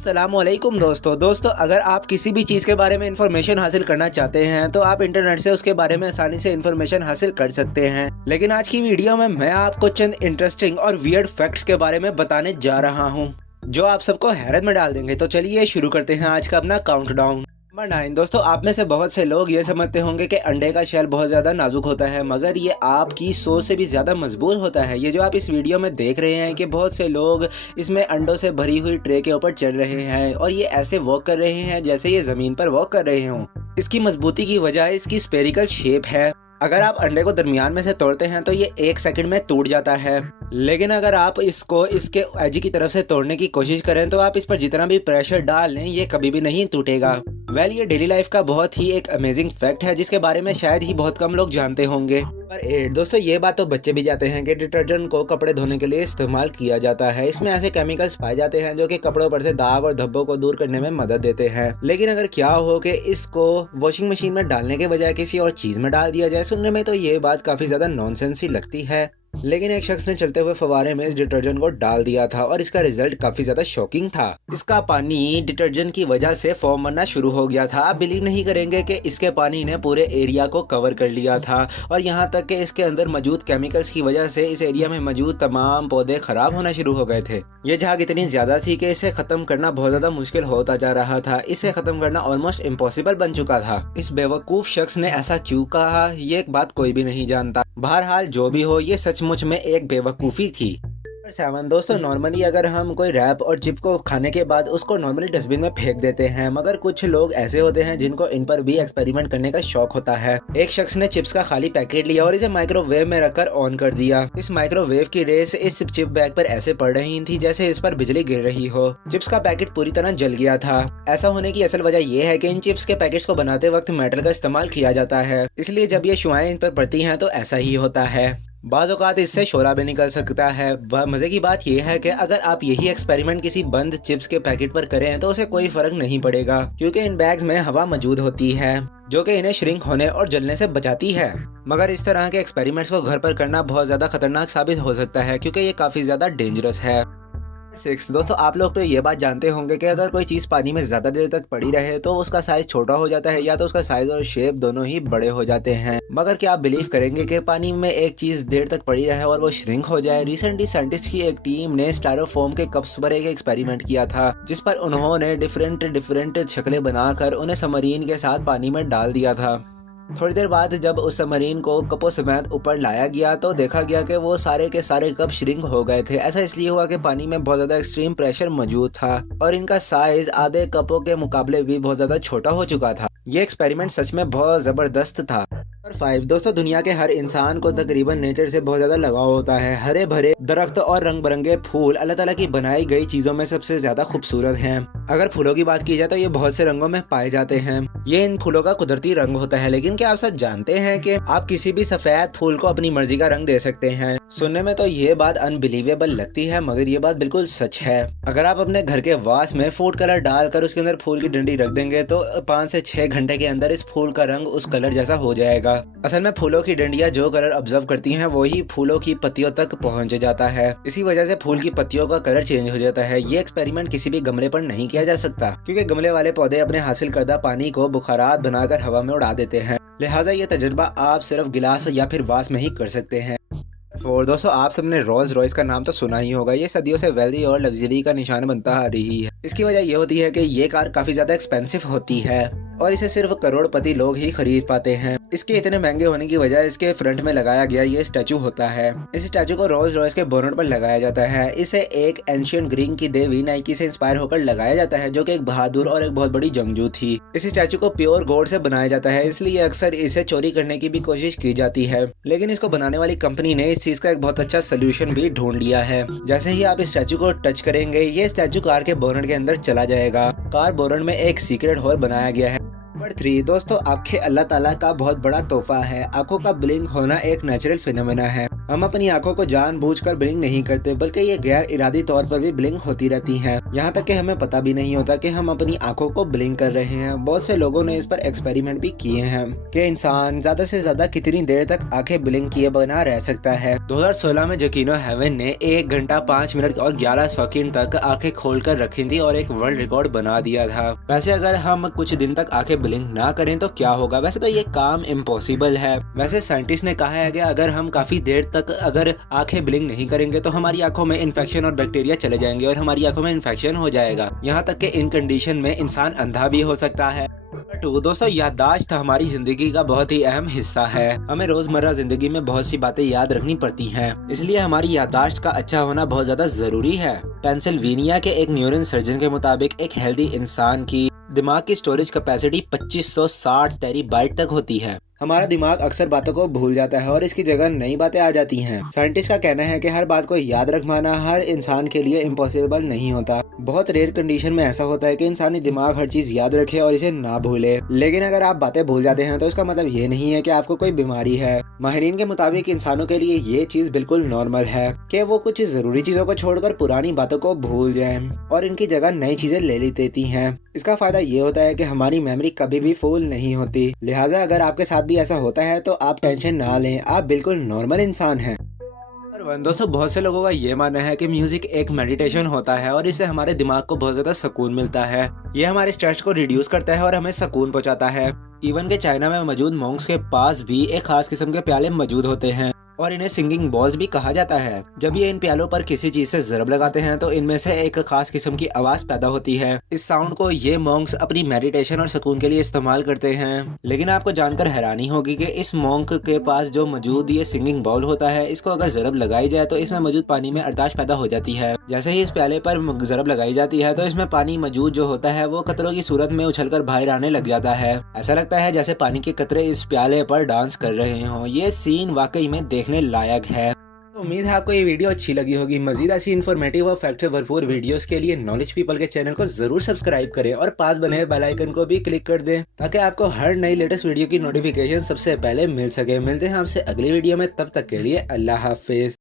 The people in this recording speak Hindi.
अस्सलामुअलैकुम दोस्तों अगर आप किसी भी चीज़ के बारे में इंफॉर्मेशन हासिल करना चाहते हैं तो आप इंटरनेट से उसके बारे में आसानी से इंफॉर्मेशन हासिल कर सकते हैं। लेकिन आज की वीडियो में मैं आपको चंद इंटरेस्टिंग और वियर्ड फैक्ट्स के बारे में बताने जा रहा हूं जो आप सबको हैरत में डाल देंगे। तो चलिए शुरू करते हैं आज का अपना काउंटडाउन। नंबर 9 दोस्तों, आप में से बहुत से लोग ये समझते होंगे कि अंडे का शेल बहुत ज़्यादा नाजुक होता है, मगर ये आपकी सोच से भी ज़्यादा मजबूत होता है। ये जो आप इस वीडियो में देख रहे हैं कि बहुत से लोग इसमें अंडों से भरी हुई ट्रे के ऊपर चढ़ रहे हैं और ये ऐसे वॉक कर रहे हैं जैसे ये ज़मीन पर वॉक कर रहे हों। इसकी मजबूती की वजह इसकी स्फेरिकल शेप है। अगर आप अंडे को दरमियान में से तोड़ते हैं तो ये 1 सेकंड में टूट जाता है, लेकिन अगर आप इसको इसके एज की तरफ से तोड़ने की कोशिश करें तो आप इस पर जितना भी प्रेशर डाल लें ये कभी भी नहीं टूटेगा। ये डेली लाइफ का बहुत ही एक अमेजिंग फैक्ट है जिसके बारे में शायद ही बहुत कम लोग जानते होंगे। नंबर 8 दोस्तों, ये बात तो बच्चे भी जानते हैं कि डिटर्जेंट को कपड़े धोने के लिए इस्तेमाल किया जाता है। इसमें ऐसे केमिकल्स पाए जाते हैं जो कि कपड़ों पर से दाग और धब्बों को दूर करने में मदद देते हैं। लेकिन अगर क्या हो कि इसको वॉशिंग मशीन में डालने के बजाय किसी और चीज में डाल दिया जाए, सुनने में तो ये बात काफी ज्यादा नॉनसेंस ही लगती है। लेकिन एक शख्स ने चलते हुए फव्वारे में इस डिटर्जेंट को डाल दिया था और इसका रिजल्ट काफी ज्यादा शॉकिंग था। इसका पानी डिटर्जेंट की वजह से फॉर्म बनना शुरू हो गया था। आप बिलीव नहीं करेंगे कि इसके पानी ने पूरे एरिया को कवर कर लिया था और यहाँ तक कि इसके अंदर मौजूद केमिकल्स की वजह से इस एरिया में मौजूद तमाम पौधे खराब होना शुरू हो गए थे। ये झाग इतनी ज्यादा थी कि इसे खत्म करना बहुत ज्यादा मुश्किल होता जा रहा था। इसे खत्म करना ऑलमोस्ट इम्पॉसिबल बन चुका था। इस बेवकूफ शख्स ने ऐसा क्यों कहा, ये एक बात कोई भी नहीं जानता। बहरहाल जो भी हो, ये सचमुच में एक बेवकूफ़ी थी। 7 दोस्तों, नॉर्मली अगर हम कोई रैप और चिप को खाने के बाद उसको नॉर्मली डस्टबिन में फेंक देते हैं, मगर कुछ लोग ऐसे होते हैं जिनको इन पर भी एक्सपेरिमेंट करने का शौक होता है। एक शख्स ने चिप्स का खाली पैकेट लिया और इसे माइक्रोवेव में रखकर ऑन कर दिया। इस माइक्रोवेव की रेस इस चिप बैग पर ऐसे पड़ रही थी जैसे इस पर बिजली गिर रही हो। चिप्स का पैकेट पूरी तरह जल गया था। ऐसा होने की असल वजह यह है कि इन चिप्स के पैकेट्स को बनाते वक्त मेटल का इस्तेमाल किया जाता है, इसलिए जब ये शुआएं इन पर पड़ती हैं तो ऐसा ही होता है। बाज़ औक़ात इससे शोरा भी निकल सकता है। मज़े की बात यह है कि अगर आप यही एक्सपेरिमेंट किसी बंद चिप्स के पैकेट पर करें तो उसे कोई फ़र्क नहीं पड़ेगा, क्योंकि इन बैग्स में हवा मौजूद होती है जो कि इन्हें श्रिंक होने और जलने से बचाती है। मगर इस तरह के एक्सपेरिमेंट्स को घर पर करना बहुत ज़्यादा खतरनाक साबित हो सकता है, क्योंकि ये काफ़ी ज़्यादा डेंजरस है। 6 दोस्तों, आप लोग तो ये बात जानते होंगे कि अगर कोई चीज़ पानी में ज़्यादा देर तक पड़ी रहे तो उसका साइज छोटा हो जाता है या तो उसका साइज और शेप दोनों ही बड़े हो जाते हैं। मगर क्या आप बिलीव करेंगे कि पानी में एक चीज़ देर तक पड़ी रहे और वो श्रिंक हो जाए? रिसेंटली साइंटिस्ट की एक टीम ने स्टायरोफोम के कप्स पर एक एक्सपेरिमेंट किया था जिस पर उन्होंने डिफरेंट शक्लें बनाकर उन्हें सबमरीन के साथ पानी में डाल दिया था। थोड़ी देर बाद जब उस सबमरीन को कपों समेत ऊपर लाया गया तो देखा गया कि वो सारे के सारे कप श्रिंक हो गए थे। ऐसा इसलिए हुआ कि पानी में बहुत ज़्यादा एक्सट्रीम प्रेशर मौजूद था और इनका साइज आधे कपों के मुकाबले भी बहुत ज़्यादा छोटा हो चुका था। ये एक्सपेरिमेंट सच में बहुत ज़बरदस्त था। नंबर 5 दोस्तों, दुनिया के हर इंसान को तकरीबन नेचर से बहुत ज़्यादा लगाव होता है। हरे भरे दरख्त और रंग बिरंगे फूल अल्लाह ताला की बनाई गई चीज़ों में सबसे ज़्यादा खूबसूरत हैं। अगर फूलों की बात की जाए तो ये बहुत से रंगों में पाए जाते हैं। ये इन फूलों का कुदरती रंग होता है। लेकिन क्या आप सच जानते हैं कि आप किसी भी सफ़ेद फूल को अपनी मर्जी का रंग दे सकते हैं? सुनने में तो ये बात अनबिलीवेबल लगती है, मगर ये बात बिल्कुल सच है। अगर आप अपने घर के वास में फूड कलर डालकर उसके अंदर फूल की डंडी रख देंगे तो 5 से 6 घंटे के अंदर इस फूल का रंग उस कलर जैसा हो जाएगा। असल में फूलों की डंडियां जो कलर ऑब्जर्व करती हैं वही फूलों की पत्तियों तक पहुंच जाता है। इसी वजह से फूल की पत्तियों का कलर चेंज हो जाता है। ये एक्सपेरिमेंट किसी भी गमले पर नहीं किया जा सकता, क्योंकि गमले वाले पौधे अपने हासिल करदा पानी को बुखारात बनाकर हवा में उड़ा देते हैं। लिहाजा ये तजुर्बा आप सिर्फ गिलास या फिर वास में ही कर सकते हैं। और दोस्तों, आप सबने रोल्स रॉयस का नाम तो सुना ही होगा। ये सदियों से वेल्दी और लग्जरी का निशान बनता आ रही है। इसकी वजह ये होती है कि ये कार काफ़ी ज़्यादा एक्सपेंसिव होती है और इसे सिर्फ करोड़पति लोग ही खरीद पाते हैं। इसके इतने महंगे होने की वजह इसके फ्रंट में लगाया गया ये स्टैचू होता है। इस स्टैचू को रोल्स रॉयस के बोनट पर लगाया जाता है। इसे एक एंशियंट ग्रीक की देवी नाइकी से इंस्पायर होकर लगाया जाता है, जो कि एक बहादुर और एक बहुत बड़ी जंगजू थी। इस स्टैचू को प्योर गोल्ड से बनाया जाता है, इसलिए अक्सर इसे चोरी करने की भी कोशिश की जाती है। लेकिन इसको बनाने वाली कंपनी ने इस चीज का एक बहुत अच्छा सोल्यूशन भी ढूंढ लिया है। जैसे ही आप इस स्टैचू को टच करेंगे, ये स्टैचू कार के बोनट के अंदर चला जाएगा। कार बोनट में एक सीक्रेट होल बनाया गया है नंबर 3 दोस्तों, आंखें अल्लाह ताला का बहुत बड़ा तोहफा है। आंखों का ब्लिंक होना एक नेचुरल फिनोमेना है। हम अपनी आंखों को जानबूझकर ब्लिंक नहीं करते, बल्कि ये गैर इरादी तौर पर भी ब्लिंक होती रहती हैं। यहाँ तक कि हमें पता भी नहीं होता कि हम अपनी आंखों को ब्लिंक कर रहे हैं। बहुत से लोगों ने इस पर एक्सपेरिमेंट भी किए हैं कि इंसान ज्यादा से ज्यादा कितनी देर तक आंखें ब्लिंक किए बना रह सकता है। 2016 में जकीनो हेवन ने 1 घंटा 5 मिनट और 11 सेकंड तक आंखें खोलकर रखी थी और एक वर्ल्ड रिकॉर्ड बना दिया था। वैसे अगर हम कुछ दिन तक आंखें ब्लिंक ना करें तो क्या होगा? वैसे तो ये काम इम्पॉसिबल है। वैसे साइंटिस्ट ने कहा है कि अगर हम काफी देर तक अगर आंखें ब्लिंक नहीं करेंगे तो हमारी आंखों में इन्फेक्शन और बैक्टीरिया चले जाएंगे और हमारी आंखों में इन्फेक्शन हो जाएगा। यहाँ तक कि इन कंडीशन में इंसान अंधा भी हो सकता है। दोस्तों, याददाश्त हमारी जिंदगी का बहुत ही अहम हिस्सा है। हमें रोजमर्रा जिंदगी में बहुत सी बातें याद रखनी पड़ती हैं, इसलिए हमारी याददाश्त का अच्छा होना बहुत ज्यादा जरूरी है। पेंसिल्वेनिया के एक न्यूरल सर्जन के मुताबिक एक हेल्दी इंसान की दिमाग की स्टोरेज कैपेसिटी 2560 टेराबाइट तक होती है। हमारा दिमाग अक्सर बातों को भूल जाता है और इसकी जगह नई बातें आ जाती हैं। साइंटिस्ट का कहना है कि हर बात को याद रख पाना हर इंसान के लिए इम्पॉसिबल नहीं होता। बहुत रेयर कंडीशन में ऐसा होता है कि इंसानी दिमाग हर चीज याद रखे और इसे ना भूले। लेकिन अगर आप बातें भूल जाते हैं तो इसका मतलब ये नहीं है कि आपको कोई बीमारी है। माहिरीन के मुताबिक इंसानों के लिए ये चीज बिल्कुल नॉर्मल है कि वो कुछ जरूरी चीजों को छोड़कर पुरानी बातों को भूल जाएं और इनकी जगह नई चीजें ले लेती हैं। इसका फायदा ये होता है कि हमारी मेमोरी कभी भी फुल नहीं होती। लिहाजा अगर आपके साथ भी ऐसा होता है तो आप टेंशन ना लें, आप बिल्कुल नॉर्मल इंसान हैं। दोस्तों, बहुत से लोगों का ये मानना है कि म्यूजिक एक मेडिटेशन होता है और इससे हमारे दिमाग को बहुत ज्यादा सुकून मिलता है। ये हमारे स्ट्रेस को रिड्यूस करता है और हमें सुकून पहुंचाता है। इवन के चाइना में मौजूद मॉन्क्स के पास भी एक खास किस्म के प्याले मौजूद होते हैं और इन्हें सिंगिंग बॉल्स भी कहा जाता है। जब ये इन प्यालों पर किसी चीज से ज़रब लगाते हैं तो इनमें से एक खास किस्म की आवाज पैदा होती है। इस साउंड को ये मॉन्क्स अपनी मेडिटेशन और सुकून के लिए इस्तेमाल करते हैं। लेकिन आपको जानकर हैरानी होगी कि इस मॉन्क के पास जो मौजूद ये सिंगिंग बॉल होता है, इसको अगर ज़रब लगाई जाए तो इसमें मौजूद पानी में अर्ताश पैदा हो जाती है। जैसे ही इस प्याले पर ज़रब लगाई जाती है तो इसमें पानी मौजूद जो होता है वो कतरों की सूरत में उछलकर बाहर आने लग जाता है। ऐसा लगता है जैसे पानी के कतरे इस प्याले पर डांस कर रहे हों। ये सीन वाकई में देखने लायक है। तो उम्मीद है आपको ये वीडियो अच्छी लगी होगी। मजीद ऐसी इन्फॉर्मेटिव और फैक्ट से भरपूर वीडियोस के लिए नॉलेज पीपल के चैनल को जरूर सब्सक्राइब करें और पास बने बेल आइकन को भी क्लिक कर दें ताकि आपको हर नई लेटेस्ट वीडियो की नोटिफिकेशन सबसे पहले मिल सके। मिलते हैं आपसे अगली वीडियो में, तब तक के लिए अल्लाह हाफिज।